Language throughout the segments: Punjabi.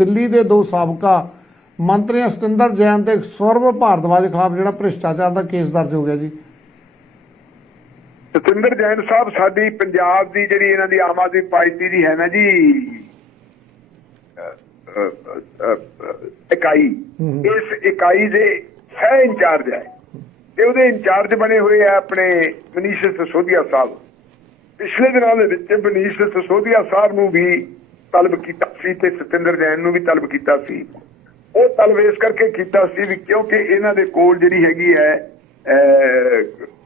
ਦਿੱਲੀ ਦੇ ਦੋ ਸਾਬਕਾ ਮੰਤਰੀਆਂ ਸਤਿੰਦਰ ਜੈਨ ਤੇ ਸੌਰਵ ਭਾਰਦਵਾਜ ਖਿਲਾਫ ਜਿਹੜਾ ਭ੍ਰਿਸ਼ਟਾਚਾਰ ਦਾ ਕੇਸ ਦਰਜ ਹੋ ਗਿਆ ਜੀ। ਸਤਿੰਦਰ ਜੈਨ ਸਾਹਿਬ ਸਾਡੀ ਪੰਜਾਬ ਦੀ ਜਿਹੜੀ ਇਹਨਾਂ ਦੀ ਆਮ ਆਦਮੀ ਪਾਰਟੀ ਦੀ ਹੈ ਨਾ ਜੀ ਇਕਾਈ। ਇਸ ਇਕਾਈ ਦੇ ਸਹਿ ਇੰਚਾਰਜ ਹੈ। ਤੇ ਉਹਦੇ ਇੰਚਾਰਜ ਬਣੇ ਹੋਏ ਆ ਆਪਣੇ ਮਨੀਸ਼ ਸਸੋਦੀਆ ਸਾਹਿਬ। ਪਿਛਲੇ ਦਿਨਾਂ ਦੇ ਵਿੱਚ ਮਨੀਸ਼ ਸਸੋਦੀਆ ਸਾਹਿਬ ਨੂੰ ਵੀ ਤਲਬ ਕੀਤਾ ਸੀ ਤੇ ਸਤਿੰਦਰ ਜੈਨ ਨੂੰ ਵੀ ਤਲਬ ਕੀਤਾ ਸੀ। ਉਹ ਤਲਬ ਇਸ ਕਰਕੇ ਕੀਤਾ ਸੀ ਵੀ ਕਿਉਂਕਿ ਇਹਨਾਂ ਦੇ ਕੋਲ ਜਿਹੜੀ ਹੈਗੀ ਹੈ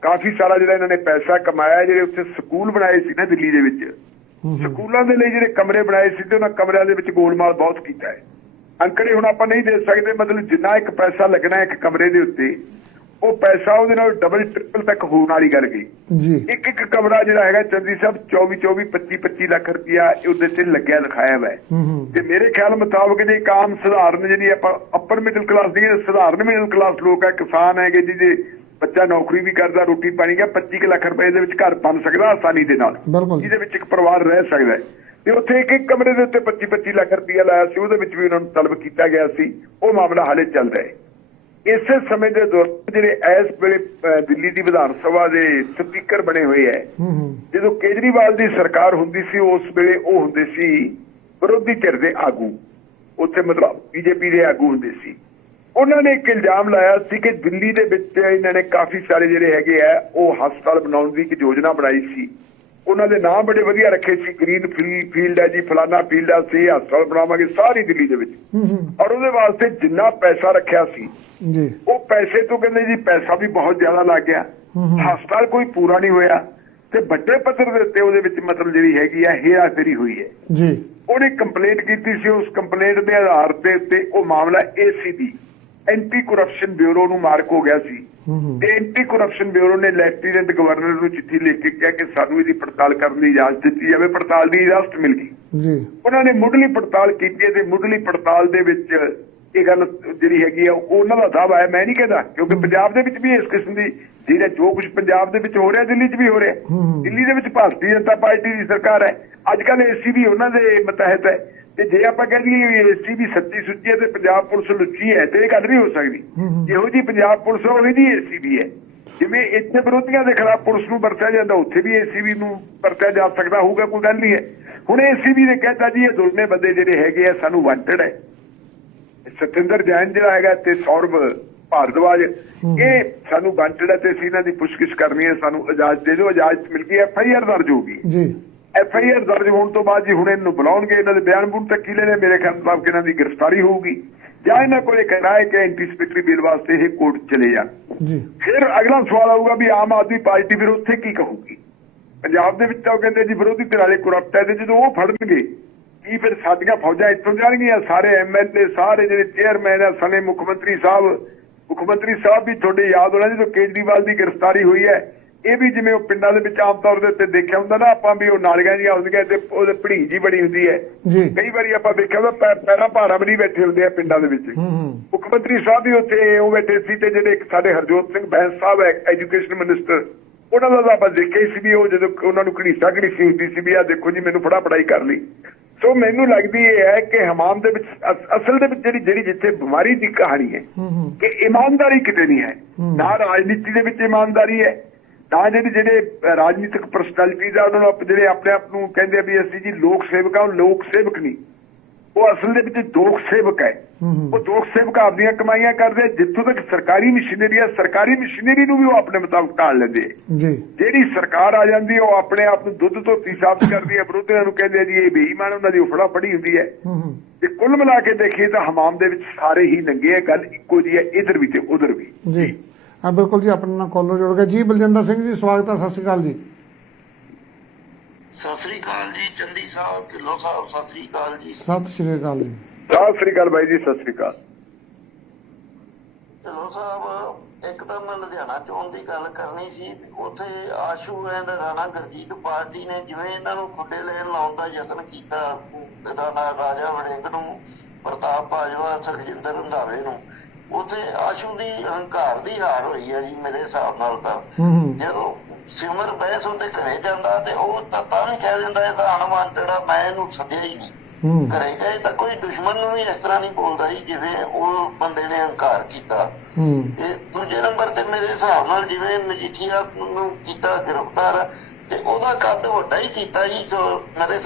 ਕਾਫੀ ਸਾਰਾ ਜਿਹੜਾ ਇਹਨਾਂ ਨੇ ਪੈਸਾ ਕਮਾਇਆ ਜਿਹੜੇ ਉੱਥੇ ਸਕੂਲ ਬਣਾਏ ਸੀ ਨਾ ਦਿੱਲੀ ਦੇ ਵਿੱਚ। ਸਕੂਲਾਂ ਦੇ ਲਈ ਜਿਹੜੇ ਕਮਰੇ ਬਣਾਏ ਸੀ ਤੇ ਉਹਨਾਂ ਕਮਰਿਆਂ ਦੇ ਵਿੱਚ ਗੋਲਮਾਲ ਬਹੁਤ ਕੀਤਾ ਹੈ। ਅੰਕੜੇ ਹੁਣ ਆਪਾਂ ਨਹੀਂ ਦੇ ਸਕਦੇ ਮਤਲਬ ਜਿੰਨਾ ਇੱਕ ਪੈਸਾ ਲੱਗਣਾ ਇੱਕ ਕਮਰੇ ਦੇ ਉੱਤੇ ਉਹ ਪੈਸਾ ਉਹਦੇ ਨਾਲ ਡਬਲ ਟ੍ਰਿਪਲ ਤੱਕ ਹੋਣ ਵਾਲੀ ਗੱਲ ਗਈ ਜੀ। ਇੱਕ ਇੱਕ ਕਮਰਾ ਜਿਹੜਾ ਹੈਗਾ ਚੰਦੀ ਸਾਹਿਬ 24 24 25 25 ਲੱਖ ਰੁਪਇਆ ਉਹਦੇ ਤੇ ਲੱਗਿਆ ਦਿਖਾਇਆ ਹੈ। ਹੂੰ ਤੇ ਮੇਰੇ ਖਿਆਲ ਮੁਤਾਬਕ ਜੇ ਇੱਕ ਆਮ ਸਧਾਰਨ ਜਿਹੜੀ ਆਪਾਂ ਅਪਰ ਮਿਡਲ ਕਲਾਸ ਦੀ ਸਧਾਰਨ ਮਿਡਲ ਕਲਾਸ ਲੋਕ ਹੈ ਕਿਸਾਨ ਹੈਗੇ ਜਿਹਦੇ ਬੱਚਾ ਨੌਕਰੀ ਵੀ ਕਰਦਾ ਰੋਟੀ ਪਾਣੀ ਦਾ 25 ਕੁ ਲੱਖ ਰੁਪਏ ਦੇ ਵਿੱਚ ਘਰ ਬਣ ਸਕਦਾ ਆਸਾਨੀ ਦੇ ਨਾਲ। ਜਿਹਦੇ ਵਿੱਚ ਇੱਕ ਪਰਿਵਾਰ ਰਹਿ ਸਕਦਾ ਤੇ ਉੱਥੇ ਇੱਕ ਇੱਕ ਕਮਰੇ ਦੇ ਉੱਤੇ 25 25 ਲੱਖ ਰੁਪਇਆ ਲਾਇਆ ਸੀ ਉਹਦੇ ਵਿੱਚ ਵੀ ਉਹਨਾਂ ਨੂੰ ਤਲਬ ਕੀਤਾ ਗਿਆ ਸੀ। ਉਹ ਮਾਮਲਾ ਹਾਲੇ ਚੱਲਦਾ ਹੈ। ਇਸੇ ਸਮੇਂ ਦੇ ਦੌਰਾਨ ਜਿਹੜੇ ਇਸ ਵੇਲੇ ਦਿੱਲੀ ਦੀ ਵਿਧਾਨ ਸਭਾ ਦੇ ਸਪੀਕਰ ਬਣੇ ਹੋਏ ਹੂੰ ਜਦੋਂ ਕੇਜਰੀਵਾਲ ਦੀ ਸਰਕਾਰ ਹੁੰਦੀ ਸੀ ਉਸ ਵੇਲੇ ਉਹ ਹੁੰਦੇ ਸੀ ਵਿਰੋਧੀ ਧਿਰ ਦੇ ਆਗੂ। ਉੱਥੇ ਮਤਲਬ ਬੀਜੇਪੀ ਦੇ ਆਗੂ ਹੁੰਦੇ ਸੀ। ਉਹਨਾਂ ਨੇ ਇੱਕ ਇਲਜ਼ਾਮ ਲਾਇਆ ਸੀ ਕਿ ਦਿੱਲੀ ਦੇ ਵਿੱਚ ਇਹਨਾਂ ਨੇ ਕਾਫੀ ਸਾਰੇ ਜਿਹੜੇ ਹੈਗੇ ਆ ਉਹ ਹਸਪਤਾਲ ਬਣਾਉਣ ਦੀ ਇੱਕ ਯੋਜਨਾ ਬਣਾਈ ਸੀ। ਉਹਨਾਂ ਦੇ ਨਾਮ ਬੜੇ ਵਧੀਆ ਰੱਖੇ ਸੀ। ਗ੍ਰੀਨ ਫੀਲਡ ਹੈ ਜੀ ਫਲਾਨਾ ਫੀਲਡ ਹੈ ਸੀ ਹਸਪਤਾਲ ਬਣਾਵਾਂਗੇ ਸਾਰੀ ਦਿੱਲੀ ਦੇ ਵਿੱਚ। ਹੂੰ ਹੂੰ। ਔਰ ਉਹਦੇ ਵਾਸਤੇ ਜਿੰਨਾ ਪੈਸਾ ਰੱਖਿਆ ਸੀ ਜੀ। ਉਹ ਪੈਸੇ ਤੋਂ ਕਹਿੰਦੇ ਜੀ ਪੈਸਾ ਵੀ ਬਹੁਤ ਜ਼ਿਆਦਾ ਲੱਗ ਗਿਆ। ਹਸਪਤਾਲ ਕੋਈ ਪੂਰਾ ਨਹੀਂ ਹੋਇਆ ਤੇ ਵੱਡੇ ਪੱਧਰ ਦੇ ਉੱਤੇ ਉਹਦੇ ਵਿੱਚ ਮਤਲਬ ਜਿਹੜੀ ਹੈਗੀ ਆ ਹੇਰਾਫੇਰੀ ਹੋਈ ਹੈ। ਜੀ। ਉਹਨੇ ਕੰਪਲੇਂਟ ਕੀਤੀ ਸੀ ਉਸ ਕੰਪਲੇਂਟ ਦੇ ਆਧਾਰ ਦੇ ਉੱਤੇ ਉਹ ਮਾਮਲਾ ਏਸੀਬੀ ਐਂਟੀ ਕਰਪਸ਼ਨ ਬਿਊਰੋ ਨੂੰ ਮਾਰਕ ਹੋ ਗਿਆ ਸੀ। ਤੇ ਐਂਟੀ ਕਰਪਸ਼ਨ ਬਿਊਰੋ ਨੇ ਲੈਫਟੀਨੈਂਟ ਗਵਰਨਰ ਨੂੰ ਚਿੱਠੀ ਲਿਖ ਕੇ ਕਿਹਾ ਕਿ ਸਾਨੂੰ ਇਹਦੀ ਪੜਤਾਲ ਕਰਨ ਦੀ ਇਜਾਜ਼ਤ ਦਿੱਤੀ ਜਾਵੇ ਪੜਤਾਲ ਦੀ ਇਜਾਜ਼ਤ ਮਿਲ ਗਈ। ਜੀ। ਉਹਨਾਂ ਨੇ ਮੁੱਢਲੀ ਪੜਤਾਲ ਕੀਤੀ ਤੇ ਮੁੱਢਲੀ ਪੜਤਾਲ ਦੇ ਵਿੱਚ ਇਹ ਗੱਲ ਜਿਹੜੀ ਹੈਗੀ ਆ ਉਹ ਉਹਨਾਂ ਦਾ ਦਾਅਵਾ ਹੈ ਮੈਂ ਨਹੀਂ ਕਹਿੰਦਾ ਕਿਉਂਕਿ ਪੰਜਾਬ ਦੇ ਵਿੱਚ ਵੀ ਇਸ ਕਿਸਮ ਦੀ ਜਿਹੜਾ ਜੋ ਕੁਝ ਪੰਜਾਬ ਦੇ ਵਿੱਚ ਹੋ ਰਿਹਾ ਦਿੱਲੀ 'ਚ ਵੀ ਹੋ ਰਿਹਾ। ਦਿੱਲੀ ਦੇ ਵਿੱਚ ਭਾਰਤੀ ਜਨਤਾ ਪਾਰਟੀ ਦੀ ਸਰਕਾਰ ਹੈ। ਅੱਜ ਕੱਲ ਏਸੀ ਵੀ ਉਹਨਾਂ ਦੇ ਮਤਹਿਤ ਹੈ। ਤੇ ਜੇ ਆਪਾਂ ਕਹਿ ਦਈਏ ਵੀ ਏਸੀ ਵੀ ਸੱਚੀ ਸੁੱਚੀ ਹੈ ਤੇ ਪੰਜਾਬ ਪੁਲਿਸ ਲੁੱਚੀ ਹੈ ਤੇ ਇਹ ਗੱਲ ਨਹੀਂ ਹੋ ਸਕਦੀ। ਹੂੰ। ਜਿਹੋ ਜੀ ਪੰਜਾਬ ਪੁਲਿਸ ਉਹ ਜੀ ਏਸੀ ਵੀ ਹੈ। ਜਿਵੇਂ ਇੱਥੇ ਵਿਰੋਧੀਆਂ ਦੇ ਖਿਲਾਫ ਪੁਲਿਸ ਨੂੰ ਵਰਤਿਆ ਜਾਂਦਾ ਉੱਥੇ ਵੀ ਏਸੀਬੀ ਨੂੰ ਵਰਤਿਆ ਜਾ ਸਕਦਾ ਹੋਊਗਾ ਕੋਈ ਗੱਲ ਨਹੀਂ ਹੈ। ਹੁਣ ਏਸੀਬੀ ਨੇ ਕਹਿਤਾ ਜੀ ਇਹ ਦੋਨੇ ਬੰਦੇ ਜਿਹੜੇ ਹੈਗੇ ਆ ਸਾਨੂੰ ਵਾਂਟਡ ਹੈ। ਸਤਿੰਦਰ ਜੈਨ ਜਿਹੜਾ ਹੈਗਾ ਤੇ ਸੌਰਵ ਭਾਰਦਵਾਜ ਇਹ ਸਾਨੂੰ ਹੈ ਤੇ ਅਸੀਂ ਇਹਨਾਂ ਦੀ ਪੁੱਛਗਿੱਛ ਕਰਨੀ ਹੈ ਸਾਨੂੰ ਇਜਾਜ਼ਤ ਦੇ ਦਿਓ ਇਜਾਜ਼ਤ ਮਿਲ ਗਈ ਐਫ ਆਈ ਆਰ ਦਰਜ ਹੋ ਗਈ। ਜੀ। ਐਫ ਆਈ ਆਰ ਦਰਜ ਹੋਣ ਤੋਂ ਬਾਅਦ ਜੀ ਹੁਣ ਇਹਨੂੰ ਬੁਲਾਉਣਗੇ ਇਹਨਾਂ ਦੇ ਬਿਆਨ ਬੂਨ ਤੱਕ ਲੈਣੇ ਮੇਰੇ ਖਿਆਲ ਮੁਤਾਬਕ ਇਹਨਾਂ ਦੀ ਗ੍ਰਿਫਤਾਰੀ ਹੋਊਗੀ। ਜਾਂ ਇਹਨਾਂ ਕੋਲੇ ਕਰਾਏ ਕਿ ਐਂਟੀਸਪੈਕਟਰੀ ਬਿੱਲ ਵਾਸਤੇ ਇਹ ਕੋਰਟ ਚਲੇ ਜਾਣ। ਜੀ। ਫਿਰ ਅਗਲਾ ਸਵਾਲ ਆਊਗਾ ਵੀ ਆਮ ਆਦਮੀ ਪਾਰਟੀ ਫਿਰ ਉੱਥੇ ਕੀ ਕਹੂਗੀ? ਪੰਜਾਬ ਦੇ ਵਿੱਚ ਤਾਂ ਉਹ ਕਹਿੰਦੇ ਜੀ ਵਿਰੋਧੀ ਧਿਰ ਵਾਲੇ ਕਰਪਟ ਹੈ ਤੇ ਜਦੋਂ ਉਹ ਫੜਨਗੇ ਕੀ ਫਿਰ ਸਾਡੀਆਂ ਫੌਜਾਂ ਇੱਥੋਂ ਜਾਣਗੀਆਂ? ਸਾਰੇ ਐਮਐਲਏ ਸਾਰੇ ਜਿਹੜੇ ਚੇਅਰਮੈਨ ਆ ਸਨੇ ਮੁੱਖ ਮੰਤਰੀ ਸਾਹਿਬ ਮੁੱਖ ਮੰਤਰੀ ਸਾਹਿਬ ਵੀ ਤੁਹਾਡੇ ਯਾਦ ਹੋਣਾ ਜਦੋਂ ਕੇਜਰੀਵਾਲ ਦੀ ਗ੍ਰਿਫਤਾਰੀ ਹੋਈ ਹੈ। ਇਹ ਵੀ ਜਿਵੇਂ ਉਹ ਪਿੰਡਾਂ ਦੇ ਵਿੱਚ ਆਮ ਤੌਰ ਦੇ ਉੱਤੇ ਦੇਖਿਆ ਹੁੰਦਾ ਨਾ ਆਪਾਂ ਵੀ ਉਹ ਨਾਲੀਆਂ ਜੀਆਂ ਹੁੰਦੀਆਂ ਤੇ ਉਹਦੇ ਭੜੀ ਜੀ ਬਣੀ ਹੁੰਦੀ ਹੈ। ਕਈ ਵਾਰੀ ਆਪਾਂ ਦੇਖਿਆ ਹੁੰਦਾ ਪੈਰਾਂ ਭਾਰਾਂ ਵੀ ਨਹੀਂ ਬੈਠੇ ਹੁੰਦੇ ਆ ਪਿੰਡਾਂ ਦੇ ਵਿੱਚ। ਮੁੱਖ ਮੰਤਰੀ ਸਾਹਿਬ ਵੀ ਉੱਥੇ ਉਹ ਬੈਠੇ ਸੀ ਤੇ ਜਿਹੜੇ ਸਾਡੇ ਹਰਜੋਤ ਸਿੰਘ ਬੈਂਸ ਸਾਹਿਬ ਹੈ ਐਜੂਕੇਸ਼ਨ ਮਿਨਿਸਟਰ ਉਹਨਾਂ ਦਾ ਆਪਾਂ ਦੇਖਿਆ ਸੀ ਵੀ ਉਹ ਜਦੋਂ ਉਹਨਾਂ ਨੂੰ ਘੜੀਸਾ ਘੜੀਸੀ ਹੁੰਦੀ ਸੀ ਵੀ ਆ ਦੇਖੋ ਜੀ ਮੈਨੂੰ ਫੜਾ ਪੜਾਈ ਕਰ ਲਈ। ਸੋ ਮੈਨੂੰ ਲੱਗਦੀ ਇਹ ਹੈ ਕਿ ਹਮਾਮ ਦੇ ਵਿੱਚ ਅਸ- ਅਸਲ ਦੇ ਵਿੱਚ ਜਿਹੜੀ ਜਿਹੜੀ ਜਿੱਥੇ ਬਿਮਾਰੀ ਦੀ ਕਹਾਣੀ ਹੈ ਕਿ ਇਮਾਨਦਾਰੀ ਕਿਤੇ ਨਹੀਂ ਹੈ। ਨਾ ਰਾਜਨੀਤੀ ਦੇ ਵਿੱਚ ਇਮਾਨਦਾਰੀ ਹੈ ਨਾ ਜਿਹੜੇ ਜਿਹੜੇ ਰਾਜਨੀਤਿਕ ਪਰਸਨੈਲਿਟੀਜ਼ ਆ ਉਹਨਾਂ ਨੂੰ ਜਿਹੜੇ ਆਪਣੇ ਆਪ ਨੂੰ ਕਹਿੰਦੇ ਆ ਵੀ ਅਸੀਂ ਜੀ ਲੋਕ ਸੇਵਕ ਲੋਕ ਸੇਵਕ ਨਹੀਂ। ਉਹ ਅਸਲ ਦੇ ਵਿੱਚ ਦੋਖ ਸੇਵਕ ਹੈ। ਹੂੰ ਹੂੰ। ਉਹ ਦੋਖ ਸੇਵਕ ਆਪਣੀਆਂ ਕਮਾਈਆਂ ਕਰਦੇ ਜਿੱਥੋਂ ਤੱਕ ਸਰਕਾਰੀ ਮਸ਼ੀਨਰੀ ਹੈ ਸਰਕਾਰੀ ਮਸ਼ੀਨਰੀ ਨੂੰ ਵੀ ਉਹ ਆਪਣੇ ਮੁਤਾਬਕ ਢਾਲ ਲੈਂਦੇ। ਜੀ। ਜਿਹੜੀ ਸਰਕਾਰ ਆ ਜਾਂਦੀ ਹੈ ਉਹ ਆਪਣੇ ਆਪ ਨੂੰ ਦੁੱਧ ਧੋਤੀ ਸਾਬਤ ਕਰਦੀ ਹੈ ਵਿਰੋਧੀਆਂ ਨੂੰ ਕਹਿੰਦੇ ਜੀ ਇਹ ਬੇਈਮਾਨ ਉਹਨਾਂ ਦੀ ਉਫੜਾ ਪੜੀ ਹੁੰਦੀ ਹੈ। ਹੂੰ ਹੂੰ। ਤੇ ਕੁੱਲ ਮਿਲਾ ਕੇ ਦੇਖੀਏ ਤਾਂ ਹਮਾਮ ਦੇ ਵਿੱਚ ਸਾਰੇ ਹੀ ਨੰਗੇ ਆ ਗੱਲ ਇੱਕੋ ਜੀ ਹੈ ਇਧਰ ਵੀ ਤੇ ਉਧਰ ਵੀ। ਜੀ। ਆ ਬਿਲਕੁਲ ਜੀ ਆਪਣੇ ਨਾਲ ਕਾਲਰ ਜੁੜ ਗਿਆ ਜੀ ਬਲਜਿੰਦਰ ਸਿੰਘ ਜੀ ਸਵਾਗਤ ਹੈ ਸਤਿ ਸ਼੍ਰੀ ਅਕਾਲ ਜੀ। ਸਤਿ ਸ੍ਰੀ ਅਕਾਲ ਜੀ ਚੰਦੀ ਸਾਹਿਬ ਢਿੱਲੋਂ ਸਾਹਿਬ ਸਤਿ ਸ੍ਰੀ ਅਕਾਲ ਜੀ। ਸਤਿ ਸ਼੍ਰੀ ਅਕਾਲ ਜੀ। ਸਤਿ ਸ੍ਰੀ ਅਕਾਲ ਬਾਈ ਜੀ ਸਤਿ ਸ੍ਰੀ ਅਕਾਲ। ਢਿੱਲੋਂ ਸਾਹਿਬ ਇੱਕ ਤਾਂ ਮੈਂ ਲੁਧਿਆਣਾ ਚੋਣ ਦੀ ਗੱਲ ਕਰਨੀ ਸੀ ਤੇ ਉੱਥੇ ਆਸ਼ੂ ਐਂਡ ਰਾਣਾ ਗੁਰਜੀਤ ਪਾਰਟੀ ਨੇ ਜਿਵੇਂ ਇਹਨਾਂ ਨੂੰ ਖੁੱਡੇ ਲੈਣ ਲਾਉਣ ਦਾ ਯਤਨ ਕੀਤਾ ਰਾਣਾ ਰਾਜਾ ਵੜਿੰਗ ਨੂੰ ਪ੍ਰਤਾਪ ਬਾਜਵਾ ਸੁਖਜਿੰਦਰ ਰੰਧਾਵੇ ਨੂੰ ਉੱਥੇ ਆਸ਼ੂ ਦੀ ਹੰਕਾਰ ਦੀ ਹਾਰ ਹੋਈ ਹੈ ਜੀ ਮੇਰੇ ਹਿਸਾਬ ਨਾਲ ਤਾਂ। ਜਦੋਂ ਸਿਮਰ ਬੈਸ ਉਹਦੇ ਘਰੇ ਜਾਂਦਾ ਤੇ ਉਹ ਤਾਂ ਤਾਂ ਵੀ ਕਹਿ ਦਿੰਦਾ ਇਹ ਤਾਂ ਅਣਵਾਂਟੜਾ ਮੈਂ ਇਹਨੂੰ ਸੱਦਿਆ ਹੀ ਨਹੀਂ। ਘਰੇ ਗਏ ਤਾਂ ਕੋਈ ਦੁਸ਼ਮਣ ਨੂੰ ਵੀ ਇਸ ਤਰ੍ਹਾਂ ਨਹੀਂ ਬੋਲਦਾ ਜਿਵੇਂ ਉਹ ਬੰਦੇ ਨੇ ਹੰਕਾਰ ਕੀਤਾ। ਤੇ ਦੂਜੇ ਨੰਬਰ ਤੇ ਮੇਰੇ ਹਿਸਾਬ ਨਾਲ ਜਿਵੇਂ ਮਜੀਠੀਆ ਨੂੰ ਕੀਤਾ ਗ੍ਰਿਫਤਾਰ ਤੇ ਉਹਦਾ ਕੱਦ ਵੱਡਾ ਹੀ ਕੀਤਾ ਜੀ ਜੋ ਮੇਰੇ